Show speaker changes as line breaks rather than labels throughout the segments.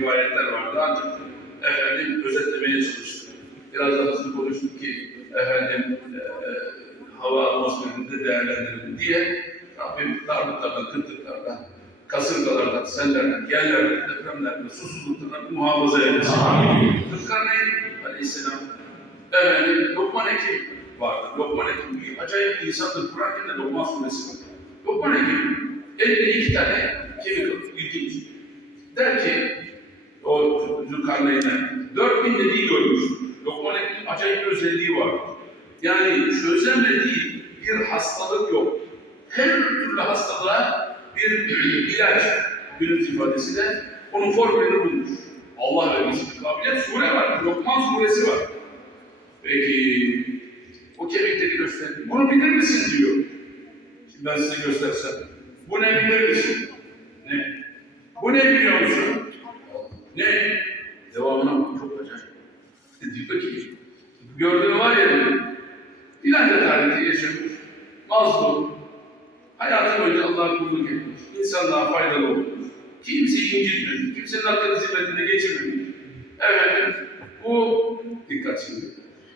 rivayetler vardı ancak efendim özetlemeye çalıştım. Biraz da hızlı konuştuk ki efendim e, hava atmosferinde değerlendirelim diye Rabbim darlıklardan, kıtlıklardan, kasırgalardan, sellerden, yerlerden, depremlerden, susuzluklardan muhafaza eylesin. Zülkarneyn aleyhisselam efendim Lokman Hekim vardı. Lokman Hekim bir acayip bir insandır. Kur'an kendine Lokman suresi var. Lokman Hekim elinde iki tane kemik alır, ilginç. Der ki Zülkarneyn'e dört bin dediği görmüş. Lokman Hekim'in acayip özelliği var. Yani çözemediği bir hastalık yok. Her türlü hastalığa bir ilaç günümüz ifadesiyle onun formülünü bulmuş. Allah vermiş bir kabiliyet. Sure var. Lokman suresi var. Peki o kemikleri gösterdi. Bunu bilir misin diyor. Şimdi ben size göstersem. Bu ne bilir misin? Ne? Bu ne biliyor musun? Ne? Devamına bak çok acayip. diyor ki gördüğü var ya diyor. İlahi tarihte yaşamış. Mazlum. Hayatı boyunca Allah'ın kulluk etmiş. İnsanlığa faydalı olmuş. Kimseyi incitmemiş. Kimsenin hakkını zimmetine geçirmemiş. Evet. Bu dikkat şimdi.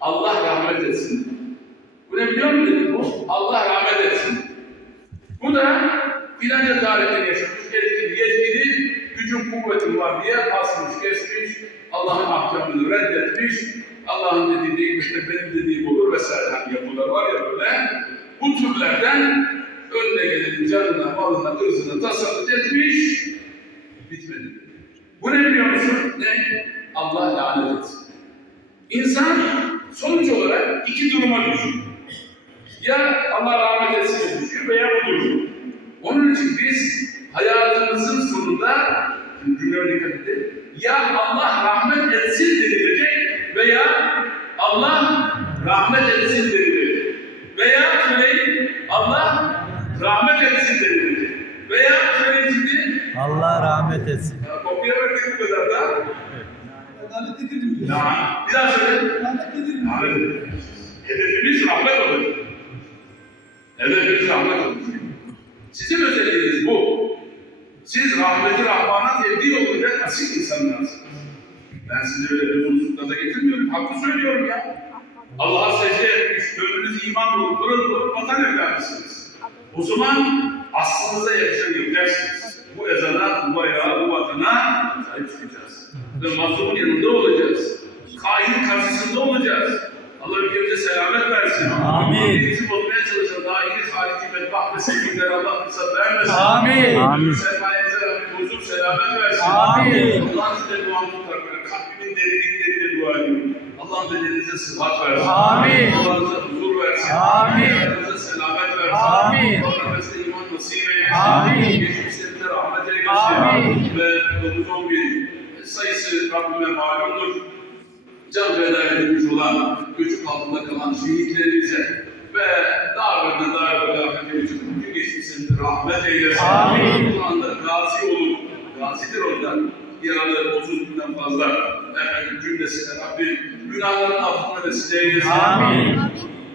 Allah rahmet etsin. Bu ne biliyor musun bu? Allah rahmet etsin. Bu da filanca tarihte yaşamış, etkili, yetkili, gücün kuvvetin var diye asmış, kesmiş, Allah'ın ahkamını reddetmiş, Allah'ın dediği değil, işte benim dediğim olur vesaire hani yapılar var ya böyle. Bu türlerden önüne gelenin canına, malına, ırzına tasallut etmiş, bitmedi. Bu ne biliyor musun? Ne? Allah lanet etsin. İnsan sonuç olarak iki duruma düşüyor. Ya Allah rahmet etsin düşüyor veya budur. Onun için biz hayatımızın sonunda cümleye dikkat edin. Ya Allah rahmet etsin denilecek veya Allah rahmet etsin denilecek. Veya söyleyin Allah rahmet etsin denilecek. Veya söyleyin şimdi
Allah rahmet etsin.
ya, kopya verdik bu kadar da.
Adalet edilmiyor.
Ya, bir daha söyle.
Adalet edilmiyor.
Abi, hedefimiz rahmet olur. Hedefimiz rahmet olur. Sizin özelliğiniz. Siz rahmeti Rahman'a tebdil olacak asil insanlarsınız. Ben sizi öyle bir huzursuzluğa getirmiyorum. Hakkı söylüyorum ya. Allah'a secde etmiş, gönlünüz iman dolu, pırıl pırıl vatan evladısınız. O zaman aslınıza yakışan yapacaksınız. Bu ezana, bu bayrağa, bu vatana sahip çıkacağız. Ve mazlumun yanında olacağız. Kain karşısında olacağız. Allah ülkemize selamet versin.
Amin.
Bizi bozmaya çalışan dahili harici bedbaht ve sevgililer Allah fırsat vermesin.
Amin. Amin.
Huzur, selamet versin.
Amin.
Allah size duamı tutar böyle kalbimin derinlikleriyle dua ediyorum. Allah'ın bedeninize sıhhat versin.
Amin.
Allah'ınıza huzur versin.
Amin.
Hayatınıza selamet versin.
Amin.
Allah'ınıza iman nasip eylesin.
Amin.
Geçmişlerinde rahmet eylesin.
Amin.
Ve 911 sayısı Rabbime malumdur. Can feda edilmiş olan, göçük altında kalan şehitlerimize ve davet afetleri için bütün geçmişlerinde rahmet eylesin.
Amin.
Şu anda gazi olup, gazidir onlar. Yaralı 30 binden fazla efendim cümlesine Rabbim günahların affına vesile eylesin.
Amin.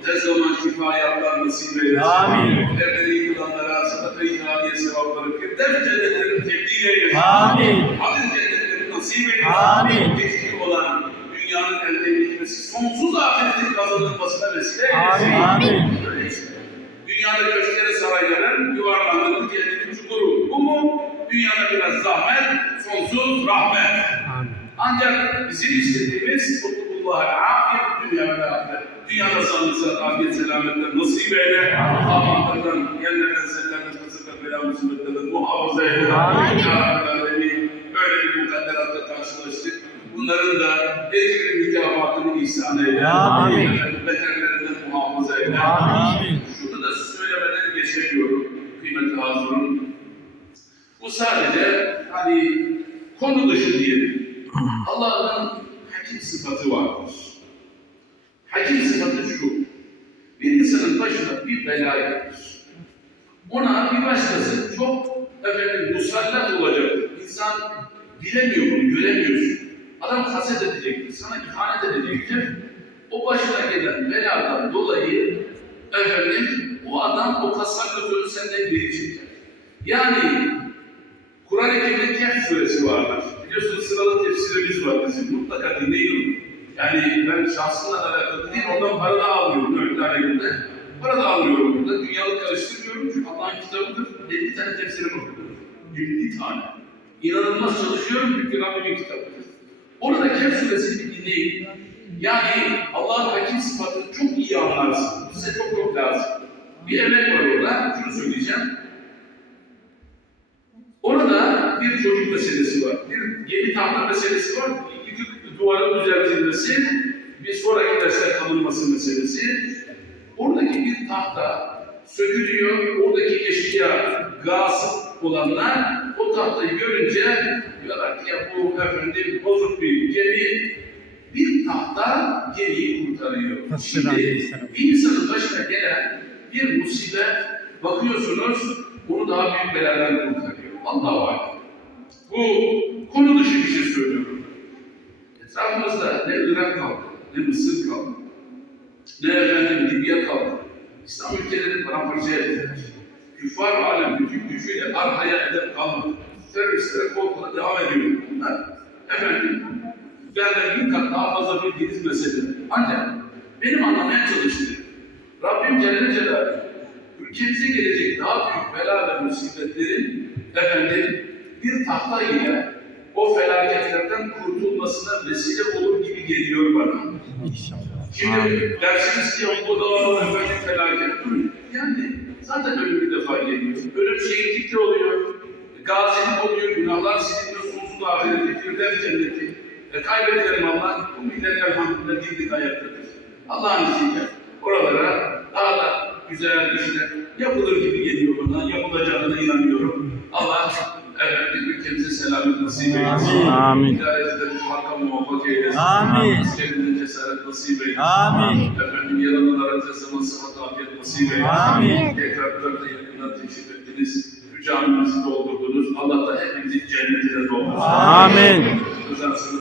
Tez zaman şifayı Allah nasip eylesin.
Amin.
Evleri yıkılanlara sadaka-i cariye sevapları firdevs cennetlerini tebdil eylesin.
Amin.
Adil cennetlerini nasip eylesin.
Amin.
Geçici olan dünyanın elde edilmesi, sonsuz ahiretin kazanılmasına vesile
Amin.
eylesin.
Amin.
Öyle işte. Dünyada köşkleri sarayların yuvarlandığının kendinin çukuru. Bu mu? Dünyada biraz zahmet, sonsuz rahmet. Ancak bizim istediğimiz mutluluğa afiyet dünya ve ahiret. Dünyada sağlık, afiyet, selametle nasip eyle. Afaklardan, yerlerden, sellerden, kısıklar, bela musibetlerden muhafaza eyle.
Amin.
Böyle bir mukadderatla karşılaştık. Bunların da ecri mükafatını ihsan eyle.
Amin.
Beterlerinden muhafaza eyle.
Amin.
Şunu da söylemeden geçemiyorum kıymetli hazırım. Bu sadece hani konu dışı diyelim. Allah'ın hakim sıfatı vardır. Hakim sıfatı şu. Bir insanın başına bir bela gelir. Ona bir başkası çok efendim musallat olacaktır. İnsan bilemiyor bunu, göremiyorsun. Adam haset edecektir, sana ihanet edecektir. O başına gelen beladan dolayı efendim o adam o tasarrufu senden geri. Yani Kur'an-ı Kerim'de Kehf suresi vardır. Sözümüz var bizim. Mutlaka dinleyin. Yani ben şahsımla alakalı değil, ondan para da almıyorum. Öyle günde. Para da almıyorum burada. Dünyalık karıştırmıyorum. Çünkü Allah'ın kitabıdır. 50 tane tefsirim okuyorum. 50 tane. İnanılmaz çalışıyorum çünkü Rabbimin kitabıdır. Orada Kehf suresini dinleyin. Yani Allah'ın hakim sıfatını çok iyi anlarsın. Size çok çok lazım. Bir örnek var orada. Şunu söyleyeceğim. Bir çocuk meselesi var. Bir yeni tahta meselesi var. Yıkık duvarın düzeltilmesi, bir sonraki derste kalınması meselesi. Oradaki bir tahta sökülüyor. Oradaki eşkıya, gasp olanlar o tahtayı görünce diyorlar ki ya bu efendim bozuk bir gemi bir tahta gemiyi kurtarıyor. Şimdi bir insanın başına gelen bir musibet bakıyorsunuz onu daha büyük beladan kurtarıyor. Allah'a bak. Bu konu dışı bir şey söylüyorum. Etrafımızda ne Irak kaldı, ne Mısır kaldı, ne efendim Libya kaldı. İslam ülkeleri paramparça ettiler. Küffar alem bütün gücüyle arkaya edep kalmadı. Teröristlere kol kola devam ediyor. Bunlar efendim benden bin kat daha fazla bildiğiniz mesele. Ancak benim anlamaya çalıştığım Rabbim Celle Celaluhu ülkemize gelecek daha büyük bela ve musibetlerin efendim bir tahta ile o felaketlerden kurtulmasına vesile olur gibi geliyor bana. Şimdi dersiniz ki o da efendim felaket. Yani zaten ölüm bir defa geliyor. Ölüm şehitlikte oluyor. Gazilik oluyor. Günahlar siliniyor. Sonsuz ahireti, firdevs cenneti. E, kaybedilerim Allah. Bu millet elhamdülillah dimdik ayaktadır. Allah'ın izniyle oralara daha da güzel işler yapılır gibi geliyor bana. Yapılacağına inanıyorum. Allah efendim ülkemize selamet nasip eylesin.
Amin.
Eden hakka muvaffak eylesin.
Amin.
Askerine cesaret nasip eylesin.
Amin.
Efendim yaralılara zaman sıhhat afiyet nasip eylesin.
Amin.
Tekrar burada yakından teşrif ettiniz. Bu camimizi doldurdunuz. Allah da hepimizi cennetine doldursun.
Amin.
Rızasını